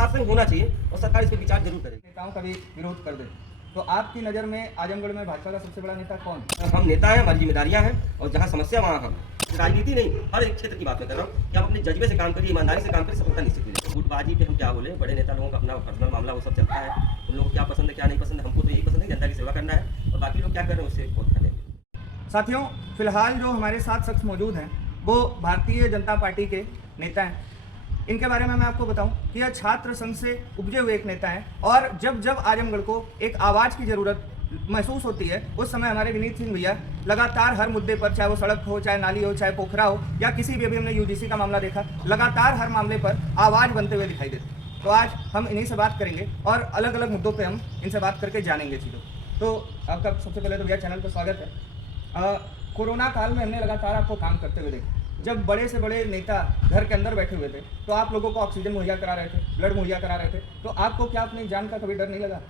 छात्र संघ होना चाहिए और सरकार इस पर विचार जरूर करेगी। नेताओं का भी विरोध कर दे, तो आपकी नज़र में आजमगढ़ में भाजपा का सबसे बड़ा नेता कौन? हम नेता हैं, हमारी जिम्मेदारियां हैं और जहां समस्या वहां हम। राजनीति नहीं, हर एक क्षेत्र की बात मैं कर रहा हूँ कि आप अपने जज्बे से काम करिए, ईमानदारी से काम करिए, सफलता निश्चित मिलेगी। गुटबाजी पे हम क्या बोले, बड़े नेता लोगों का अपना पर्सनल मामला वो सब चलता है, उन लोगों को क्या पसंद है क्या नहीं पसंद है, हमको तो यही पसंद है जनता की सेवा करना है और बाकी लोग क्या कर रहे हैं उससे बहुत ध्यान दें। साथियों, फिलहाल जो हमारे साथ शख्स मौजूद हैं वो भारतीय जनता पार्टी के नेता हैं। इनके बारे में मैं आपको बताऊं कि यह छात्र संघ से उपजे हुए एक नेता हैं और जब जब आजमगढ़ को एक आवाज़ की ज़रूरत महसूस होती है उस समय हमारे विनीत सिंह भैया लगातार हर मुद्दे पर, चाहे वो सड़क हो, चाहे नाली हो, चाहे पोखरा हो या किसी भी, अभी हमने यूजीसी का मामला देखा, लगातार हर मामले पर आवाज़ बनते हुए दिखाई देते। तो आज हम इन्हीं से बात करेंगे और अलग अलग मुद्दों पे हम इनसे बात करके जानेंगे चीज़ों। तो आपका सबसे पहले तो भैया चैनल पर स्वागत है। कोरोना काल में हमने लगातार आपको काम करते हुए देखा। जब बड़े से बड़े नेता घर के अंदर बैठे हुए थे तो आप लोगों को ऑक्सीजन मुहैया करा रहे थे, ब्लड मुहैया करा रहे थे, तो आपको क्या अपनी जान का कभी डर नहीं लगा?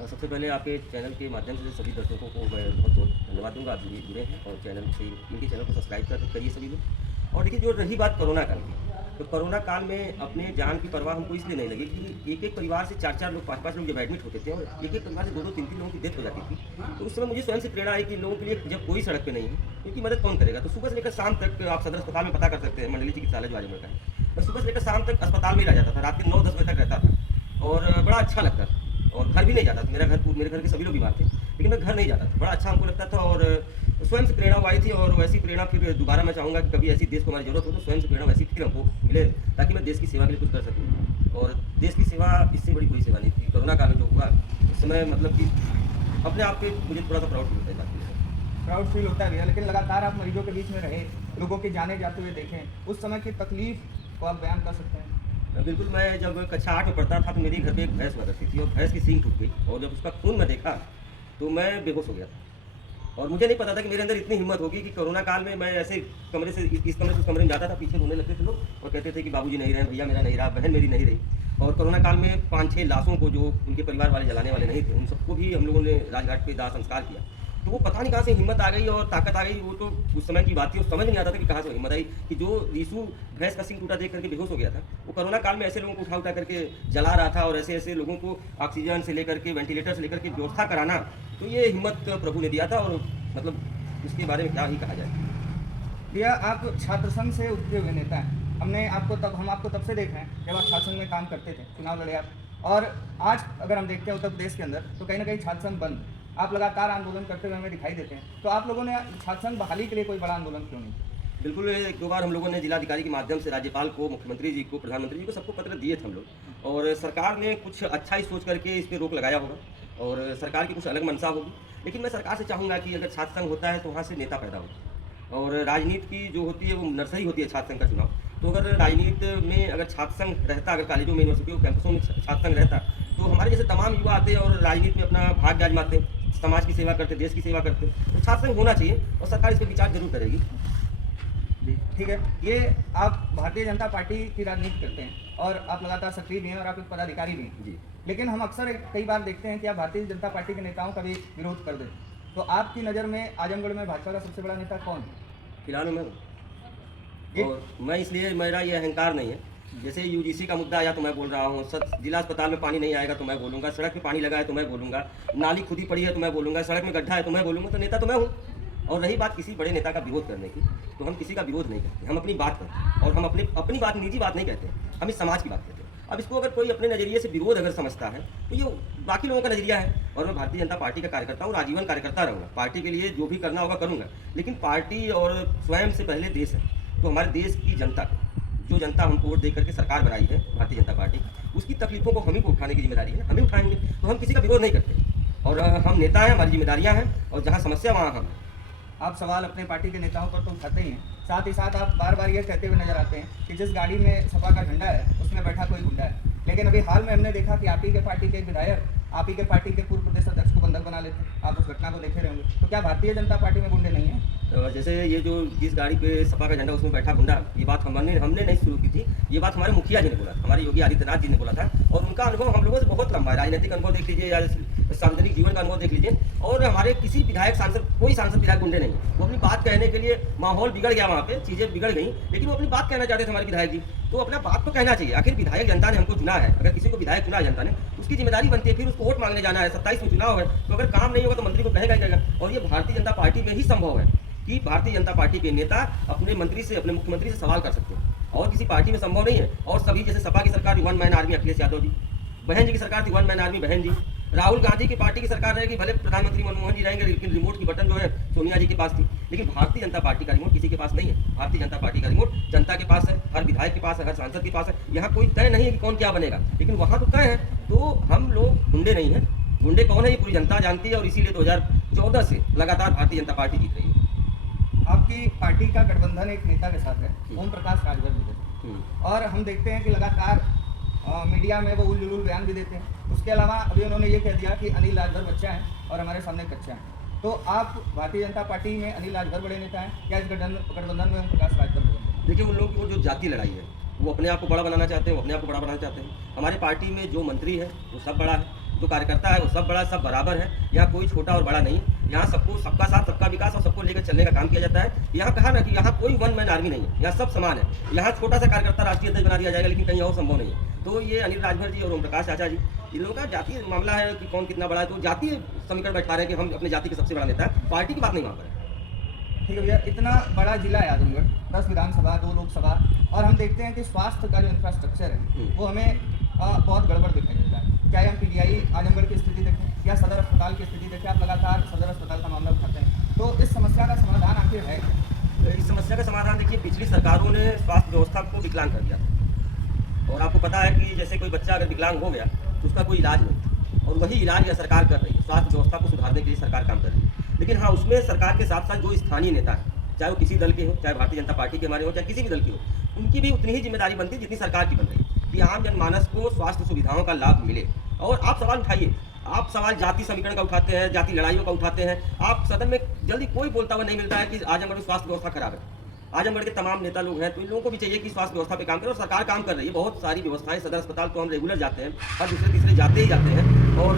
सबसे पहले आपके चैनल के माध्यम से सभी दर्शकों को मैं बहुत बहुत धन्यवाद दूंगा, आप जुड़े हैं और चैनल से इनके चैनल को सब्सक्राइब करिए सभी लोग। और देखिए, जो रही बात कोरोना काल की, तो कोरोना काल में अपने जान की परवाह हमको इसलिए नहीं लगी कि एक एक परिवार से 4-4 लोग, 5-5 लोग जब एडमिट होते थे और एक एक परिवार से 2-2, 3-3 लोगों की डेथ हो जाती थी, तो उस समय मुझे स्वयं से प्रेरणा आई कि लोगों के लिए जब कोई सड़क पे नहीं है उनकी मदद कौन करेगा। तो सुबह से लेकर शाम तक आप सदर अस्पताल में पता कर सकते हैं, मंडली चिकित्सालय जो आजमगढ़ का है, मैं सुबह से लेकर शाम तक अस्पताल में ही रह जाता था, रात के 9-10 बजे तक रहता था और बड़ा अच्छा लगता था। और घर भी नहीं जाता था, मेरे घर के सभी लोग बीमार थे लेकिन मैं घर नहीं जाता था, बड़ा अच्छा हमको लगता था और स्वयं से प्रेरणा आई थी। और वैसी प्रेरणा फिर दोबारा मैं चाहूँगा कि कभी ऐसी देश को हमारी जरूरत हो तो स्वयं से प्रेरणा वैसी फिर हमको मिले ताकि मैं देश की सेवा के लिए कुछ कर सकूँ। और देश की सेवा, इससे बड़ी कोई सेवा नहीं थी। कोरोना काल में जो हुआ उस समय मतलब कि अपने आप पे मुझे थोड़ा सा प्राउड फील होता है। प्राउड फील होता है भैया, लेकिन लगातार आप मरीजों के बीच में रहे, लोगों के जाने जाते हुए देखें, उस समय की तकलीफ को आप बयान कर सकते हैं? बिल्कुल, मैं जब कक्षा 8 में पढ़ता था तो मेरे घर पे एक भैंस हुआ करती थी और भैंस की सींग टूट गई और जब उसका खून मैं देखा तो मैं बेहोश हो गया था। और मुझे नहीं पता था कि मेरे अंदर इतनी हिम्मत होगी कि कोरोना काल में मैं ऐसे कमरे से इस कमरे से उस कमरे में जाता था, पीछे रोने लगते थे लोग और कहते थे कि बाबूजी नहीं रहे, भैया मेरा नहीं रहा, बहन मेरी नहीं रही। और कोरोना काल में 5-6 लाशों को, जो उनके परिवार वाले जलाने वाले नहीं थे, उन सबको भी हम लोगों ने राजघाट पे दाह संस्कार किया। तो वो पता नहीं कहाँ से हिम्मत आ गई और ताकत आ गई, वो तो उस समय की बात थी, उस समझ नहीं आता था कि कहाँ से हिम्मत आई कि जो रीसू भैंस का सींग टूटा देख करके बेहोश हो गया था, वो कोरोना काल में ऐसे लोगों को उठा करके जला रहा था और ऐसे ऐसे लोगों को ऑक्सीजन से लेकर के, वेंटिलेटर से लेकर के व्यवस्था कराना। तो ये हिम्मत प्रभु ने दिया था और मतलब इसके बारे में क्या ही कहा जाए। भैया, आप छात्र संघ से उपजे हुए नेता हैं। हम आपको तब से देख रहे हैं जब आप छात्र संघ में काम करते थे, चुनाव लड़े आप, और आज अगर हम देखते हैं उत्तर प्रदेश के अंदर तो कहीं ना कहीं छात्र संघ बंद, आप लगातार आंदोलन करते हुए हमें दिखाई देते हैं। तो आप लोगों ने छात्र संघ बहाली के लिए कोई बड़ा आंदोलन क्यों नहीं किया? बिल्कुल, 1-2 बार हम लोगों ने जिलाधिकारी के माध्यम से राज्यपाल को, मुख्यमंत्री जी को, प्रधानमंत्री जी को, सबको पत्र दिए थे हम लोग। और सरकार ने कुछ अच्छा ही सोच करके इस पर रोक लगाया होगा और सरकार की कुछ अलग मंशा होगी। लेकिन मैं सरकार से चाहूँगा कि अगर छात्र संघ होता है तो वहाँ से नेता पैदा होगा और राजनीति की जो होती है वो नर्सरी होती है छात्र संघ का चुनाव। तो अगर राजनीति में अगर छात्र संघ रहता, अगर कॉलेजों में, यूनिवर्सिटियों, कैंपसों में छात्र संघ रहता तो हमारे जैसे तमाम युवा आते और राजनीति में अपना भाग आजमाते, समाज की सेवा करते, देश की सेवा करते। तो छात्र संघ होना चाहिए और सरकार इस पर विचार जरूर करेगी। जी ठीक है। ये आप भारतीय जनता पार्टी की राजनीति करते हैं और आप लगातार सक्रिय भी हैं और आप एक पदाधिकारी भी हैं जी। लेकिन हम अक्सर कई बार देखते हैं कि आप भारतीय जनता पार्टी के नेताओं का भी विरोध कर देते। तो आपकी नज़र में आजमगढ़ में भाजपा का सबसे बड़ा नेता कौन है? फिलहाल मैं और मैं इसलिए, मेरा ये अहंकार नहीं है। जैसे यूजीसी का मुद्दा आया तो मैं बोल रहा हूँ, जिला अस्पताल में पानी नहीं आएगा तो मैं बोलूँगा, सड़क में पानी लगा है तो मैं बोलूँगा, नाली खुदी पड़ी है तो मैं बोलूँगा, सड़क में गड्ढा है तो मैं बोलूँगा। तो नेता तो मैं हूँ। और रही बात किसी बड़े नेता का विरोध करने की, तो हम किसी का विरोध नहीं करते, हम अपनी बात करते हैं और हम अपनी बात, निजी बात नहीं कहते, हम इस समाज की बात कहते हैं। अब इसको अगर कोई अपने नज़रिए से विरोध अगर समझता है तो ये बाकी लोगों का नज़रिया है। और मैं भारतीय जनता पार्टी का कार्यकर्ता हूँ, आजीवन कार्यकर्ता रहूँगा, पार्टी के लिए जो भी करना होगा करूँगा। लेकिन पार्टी और स्वयं से पहले देश है, तो हमारे देश की जनता को, जो जनता हमको वोट दे करके सरकार बनाई है भारतीय जनता पार्टी, उसकी तकलीफों को हम ही को उठाने की जिम्मेदारी है, हम ही उठाएंगे। तो हम किसी का विरोध नहीं करते और हम नेता हैं, हमारी जिम्मेदारियाँ हैं और जहाँ समस्या वहाँ हम। आप सवाल अपने पार्टी के नेताओं पर तो उठाते ही हैं, साथ ही साथ आप बार बार ये कहते हुए नजर आते हैं कि जिस गाड़ी में सपा का झंडा है उसमें बैठा कोई गुंडा है। लेकिन अभी हाल में हमने देखा कि आप ही के पार्टी के एक विधायक आप ही के पार्टी के पूर्व प्रदेश अध्यक्ष को बंधक बना लेते हैं। आप उस घटना को देखे रहेंगे। तो क्या भारतीय जनता पार्टी में गुंडे नहीं हैं? जैसे ये जो जिस गाड़ी पे सपा का झंडा उसमें बैठा गुंडा, ये बात हमने नहीं शुरू की थी, ये बात हमारे मुखिया जी ने बोला था, हमारे योगी आदित्यनाथ जी ने बोला था। और उनका अनुभव हम लोगों से बहुत लंबा है, राजनीतिक अनुभव देख लीजिए या सार्वजनिक जीवन का अनुभव देख लीजिए। और हमारे किसी विधायक सांसद, कोई सांसद विधायक गुंडे नहीं है। वो अपनी बात कहने के लिए, माहौल बिगड़ गया वहाँ पे, चीज़ें बिगड़ गई, लेकिन वो अपनी बात कहना चाहते थे हमारे विधायक जी, तो अपना बात तो कहना चाहिए। आखिर विधायक जनता ने हमको चुना है, अगर किसी को विधायक चुना है जनता ने, उसकी जिम्मेदारी बनती है। फिर उसको वोट मांगने जाना है, 27 में चुनाव है, तो अगर काम नहीं होगा तो मंत्री को कहेगा ही कहेगा। और ये भारतीय जनता पार्टी में ही संभव है कि भारतीय जनता पार्टी के नेता अपने मंत्री से, अपने मुख्यमंत्री से सवाल कर सकते हैं, और किसी पार्टी में संभव नहीं है। और सभी, जैसे सपा की सरकार थी 1 मैन आर्मी अखिलेश यादव जी, बहन जी की सरकार थी 1 मैन आर्मी बहन जी, राहुल गांधी की पार्टी की सरकार रहेगी, भले प्रधानमंत्री मनमोहन जी रहेंगे, लेकिन रिमोट की बटन जो है सोनिया जी के पास थी। लेकिन भारतीय जनता पार्टी का रिमोट किसी के पास नहीं है। भारतीय जनता पार्टी का रिमोट जनता के पास है, हर विधायक के पास है, हर सांसद के पास है। यहाँ कोई तय नहीं है कि कौन क्या बनेगा, लेकिन वहाँ तो तय है। तो हम लोग गुंडे नहीं हैं। गुंडे कौन है ये पूरी जनता जानती है, और इसीलिए 2014 से लगातार भारतीय जनता पार्टी जीत रही है। आपकी पार्टी का गठबंधन एक नेता के साथ है, ओम प्रकाश राजभर जी, और हम देखते हैं कि लगातार मीडिया में वो उल बयान भी देते हैं। उसके अलावा अभी उन्होंने ये कह दिया कि अनिल राजभर बच्चा है और हमारे सामने कच्चा है। तो आप भारतीय जनता पार्टी में अनिल राजभर बड़े नेता हैं, क्या इस गठबंधन में ओम प्रकाश राजभर बड़े नेता हैं? देखिए, उन लोगों की वो जो जाति लड़ाई है, वो अपने आप को बड़ा बनाना चाहते हैं, वो अपने आप को बड़ा बनाना चाहते हैं। हमारे पार्टी में जो मंत्री है वो सब बड़ा है, जो कार्यकर्ता है वो सब बड़ा, सब बराबर है। यहाँ कोई छोटा और बड़ा नहीं। यहाँ सबको, सबका साथ सबका विकास और सबको लेकर चलने का काम किया जाता है। यहाँ कहा ना कि यहाँ कोई 1 मैन आर्मी नहीं है, यहाँ सब समान है। यहाँ छोटा सा कार्यकर्ता राष्ट्रीय अध्यक्ष बना दिया जाएगा, लेकिन कहीं और संभव नहीं है। तो ये अनिल राजभर जी और ओम प्रकाश चाचा जी, इन लोगों का जातीय मामला है कि कौन कितना बड़ा है, तो जातीय समीकरण बैठा रहे हैं कि हम अपने जाति के सबसे बड़ा नेता है, पार्टी की बात नहीं मान रहे हैं। ठीक है भैया, इतना बड़ा जिला है आजमगढ़, 10 विधानसभा, 2 लोकसभा, और हम देखते हैं कि स्वास्थ्य का जो इंफ्रास्ट्रक्चर है वो हमें बहुत गड़बड़ दिखाई देता है। चाहे हम पीजीआई आजमगढ़ की स्थिति देखें या सदर अस्पताल की स्थिति देखें, आप लगातार सदर अस्पताल का मामला उठाते हैं। तो इस समस्या का समाधान आखिर है क्या? इस समस्या का समाधान देखिए, पिछली सरकारों ने स्वास्थ्य व्यवस्था को विकलांग कर दिया था। और आपको पता है कि जैसे कोई बच्चा अगर विकलांग हो गया तो उसका कोई इलाज नहीं, और वही इलाज यह सरकार कर रही है। स्वास्थ्य व्यवस्था को सुधारने के लिए सरकार काम कर रही है। लेकिन हाँ, उसमें सरकार के साथ साथ जो स्थानीय नेता है, चाहे वो किसी दल के हो, चाहे भारतीय जनता पार्टी के हमारे हो, चाहे किसी भी दल के हो, उनकी भी उतनी ही जिम्मेदारी बनती है जितनी सरकार की बन रही है, कि आम जनमानस को स्वास्थ्य सुविधाओं का लाभ मिले। और आप सवाल उठाइए, आप सवाल जाति समीकरण का उठाते हैं, जाति लड़ाइयों का उठाते हैं। आप सदन में जल्दी कोई बोलता हुआ नहीं मिलता है कि आजमगढ़ में स्वास्थ्य व्यवस्था खराब है। आजमगढ़ के तमाम नेता लोग हैं, तो इन लोगों को भी चाहिए कि स्वास्थ्य व्यवस्था पे काम करें, और सरकार काम कर रही है। बहुत सारी व्यवस्थाएं, सदर अस्पताल तो हम रेगुलर जाते हैं, हर दूसरे तीसरे जाते ही जाते हैं। और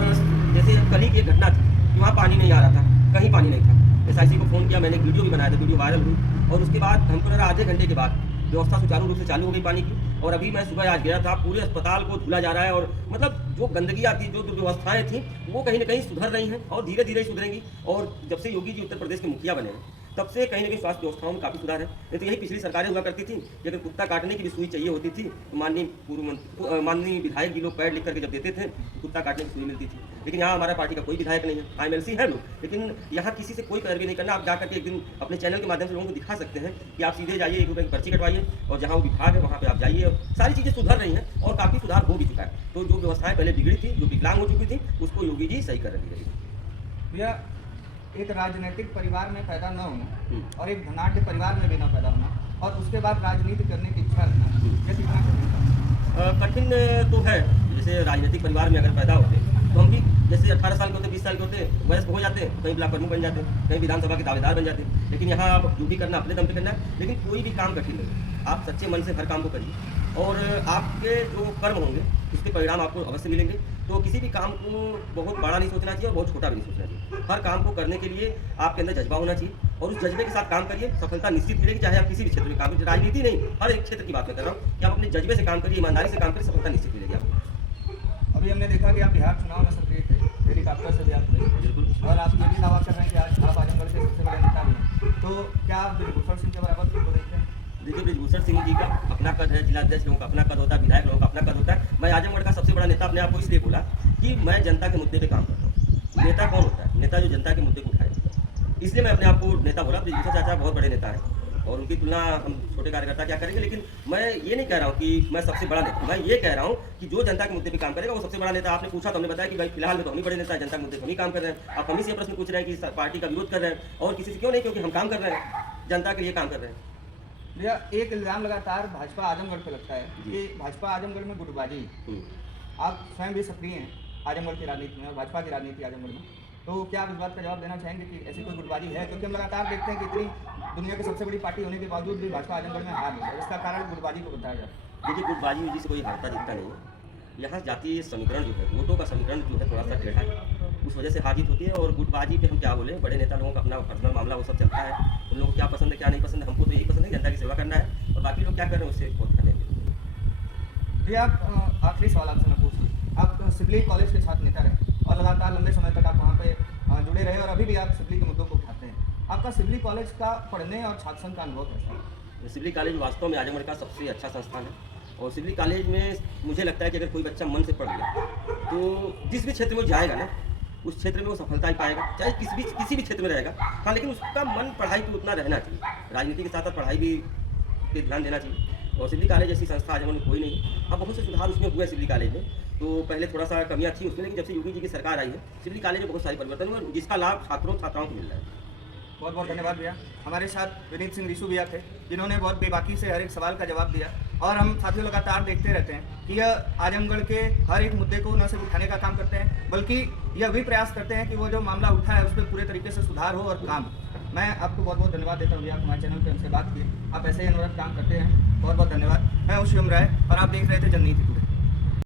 जैसे कल ही की एक घटना थी कि वहाँ पानी नहीं आ रहा था, कहीं पानी नहीं था। SIC को फ़ोन किया, मैंने एक वीडियो भी बनाया था, वीडियो वायरल हुई, और उसके बाद हमको लगा आधे घंटे के बाद व्यवस्था सुचारू रूप से चालू हो गई पानी की। और अभी मैं सुबह आज गया था, पूरे अस्पताल को धुला जा रहा है, और मतलब जो गंदगी आती, जो व्यवस्थाएं थी, वो कहीं ना कहीं सुधर रही हैं, और धीरे धीरे सुधरेंगी। और जब से योगी जी उत्तर प्रदेश के मुखिया बने हैं, तब से कहीं ना कहीं स्वास्थ्य व्यवस्थाओं में काफ़ी सुधार है। नहीं तो यही पिछली सरकारें हुआ करती थी कि अगर कुत्ता काटने की भी सुई चाहिए होती थी, तो माननीय विधायक जी लोग पैड लिख करके जब देते थे, तो कुत्ता काटने की सुई मिलती थी। लेकिन यहाँ हमारा पार्टी का कोई विधायक नहीं है, MLC है लोग, लेकिन यहाँ किसी से कोई पैरवी नहीं करना। आप जा करके एक दिन अपने चैनल के माध्यम से लोगों को दिखा सकते हैं कि आप सीधे जाइए, 1 रुपये की पर्ची कटवाइए, और जहाँ वो विभाग है वहाँ पर आप जाइए, और सारी चीज़ें सुधर रही हैं, और काफ़ी सुधार हो भी चुका है। तो जो व्यवस्थाएँ पहले बिगड़ी थी, जो विकलांग हो चुकी थी, उसको योगी जी सही कर रही है। भैया, एक राजनीतिक परिवार में पैदा न होना और एक धनाढ़ परिवार में भी न पैदा होना, और उसके बाद राजनीति करने की इच्छा रखना, ये कितना कठिन तो है। जैसे राजनीतिक परिवार में अगर पैदा होते तो हम भी जैसे 18 साल के होते, 20 साल के होते, वयस्क हो जाते, कहीं ब्लॉक प्रमुख बन जाते, कहीं विधानसभा के दावेदार बन जाते। लेकिन यहाँ आप जो भी करना अपने दम पे करना है, लेकिन कोई भी काम कठिन नहीं। आप सच्चे मन से हर काम को करिए, और आपके जो कर्म होंगे उसके परिणाम आपको अवश्य मिलेंगे। तो किसी भी काम को बहुत बड़ा नहीं सोचना चाहिए और बहुत छोटा भी नहीं सोचना चाहिए। हर काम को करने के लिए आपके अंदर जज्बा होना चाहिए, और उस जज्बे के साथ काम करिए, सफलता निश्चित मिलेगी। चाहे आप किसी भी क्षेत्र में काम करिए, राजनीति नहीं, हर एक क्षेत्र की बात मैं कर रहा हूँ कि आप अपने जज्बे से काम करिए, ईमानदारी से काम करिए, सफलता निश्चित मिलेगी आपको। अभी हमने देखा कि आप बिहार चुनाव में सक्रिय थे, हेलीकॉप्टर से भी आप थे, बिल्कुल। और आप ये भी दावा कर रहे हैं कि आज आप आजमगढ़ के सबसे बड़े नेता हैं। तो क्या आप ब्रिजभूषण सिंह के बराबर खुद को देखते हैं? देखिए, ब्रिजभूषण सिंह जी का अपना कद है, जिलाध्यक्ष लोगों का अपना कद होता है, विधायक लोगों का अपना कद होता है। मैं आजमगढ़ का सबसे बड़ा नेता अपने आप को इसलिए बोला कि मैं जनता के मुद्दे पे काम करता हूँ। नेता कौन होता है? नेता जो जनता के मुद्दे को उठाए, इसलिए मैं अपने आप को नेता बोला। ब्रिजभूषण चाचा बहुत बड़े नेता हैं, और उनकी तुलना हम छोटे कार्यकर्ता क्या करेंगे। लेकिन मैं ये नहीं कह रहा हूँ कि मैं सबसे बड़ा नेता, मैं ये कह रहा हूँ कि जो जनता के मुद्दे पे काम करेगा वो सबसे बड़ा नेता। आपने पूछा तो हमने बताया कि भाई फिलहाल में तो हम ही बड़े नेता, जनता के मुद्दे पर नहीं काम कर रहे हैं। आप हम ही से प्रश्न पूछ रहे हैं कि पार्टी का विरोध कर रहे हैं, और किसी से क्यों नहीं, क्योंकि हम काम कर रहे हैं, जनता के लिए काम कर रहे हैं। भैया, एक इल्ज़ाम लगातार भाजपा आजमगढ़ पे लगता है कि भाजपा आजमगढ़ में गुटबाजी। आप स्वयं भी सक्रिय हैं आजमगढ़ की राजनीति में और भाजपा की राजनीति आजमगढ़ में, तो क्या आप इस बात का जवाब देना चाहेंगे कि ऐसी कोई गुटबाजी है? क्योंकि हम लगातार देखते हैं कि इतनी दुनिया की सबसे बड़ी पार्टी होने के बावजूद भी भाजपा आजमगढ़ में हार नहीं है, इसका कारण गुटबाजी को बताया जाता है। देखिए, गुटबाजी से कोई हारता जीतता नहीं है। यहाँ जातीय समीकरण जो है, वोटों का समीकरण जो है थोड़ा सा टेढ़ा है, उस वजह से हार जीत होती है। और गुटबाजी पे हम क्या बोले, बड़े नेता लोगों का अपना पर्सनल मामला वो सब चलता है, उन लोगों को क्या पसंद है क्या नहीं पसंद है। हमको तो यही पसंद है, जनता की सेवा करना है, और बाकी लोग क्या कर रहे हैं उससे बहुत ध्यान देंगे। भैया आप आखिरी सवाल आपसे मैं पूछ लूँ, आप सिबली कॉलेज के छात्र नेता रहे और लगातार लंबे समय तक आप वहाँ पे जुड़े रहे और अभी भी आप सिबली के मुद्दों को उठाते हैं। आपका सिबली कॉलेज का पढ़ने और छात्र संघ का अनुभव कैसा है? सिबली कॉलेज वास्तव में आजमगढ़ का सबसे अच्छा संस्थान है। और सिबली कॉलेज में मुझे लगता है कि अगर कोई बच्चा मन से पढ़ ले तो जिस भी क्षेत्र में वो जाएगा ना, उस क्षेत्र में वो सफलता ही पाएगा, चाहे किसी भी क्षेत्र में रहेगा। हाँ, लेकिन उसका मन पढ़ाई पे उतना रहना चाहिए, राजनीति के साथ साथ पढ़ाई भी पे ध्यान देना चाहिए। और सिबली कॉलेज ऐसी संस्था आजमगढ़ में कोई नहीं है। अब बहुत से सुधार उसमें हुए सिबली कॉलेज में, तो पहले थोड़ा सा कमियाँ थी उसमें, लेकिन जब से योगी जी की सरकार आई है सिबली कॉलेज में बहुत सारी परिवर्तन हुए, जिसका लाभ छात्रों छात्राओं को मिल रहा है। बहुत बहुत धन्यवाद भैया। हमारे साथ विनीत सिंह रिशु भैया थे, जिन्होंने बहुत बेबाकी से हर एक सवाल का जवाब दिया। और हम साथियों लगातार देखते रहते हैं कि यह आजमगढ़ के हर एक मुद्दे को न सिर्फ उठाने का काम करते हैं, बल्कि यह भी प्रयास करते हैं कि वो जो मामला उठा है उस पर पूरे तरीके से सुधार हो और काम। मैं आपको बहुत बहुत धन्यवाद देता हूँ भैया, हमारे चैनल पर हमसे बात की। आप ऐसे ही अनवरत काम करते हैं, बहुत बहुत धन्यवाद। मैं हूं शिवम राय और आप देख रहे थे जननीति।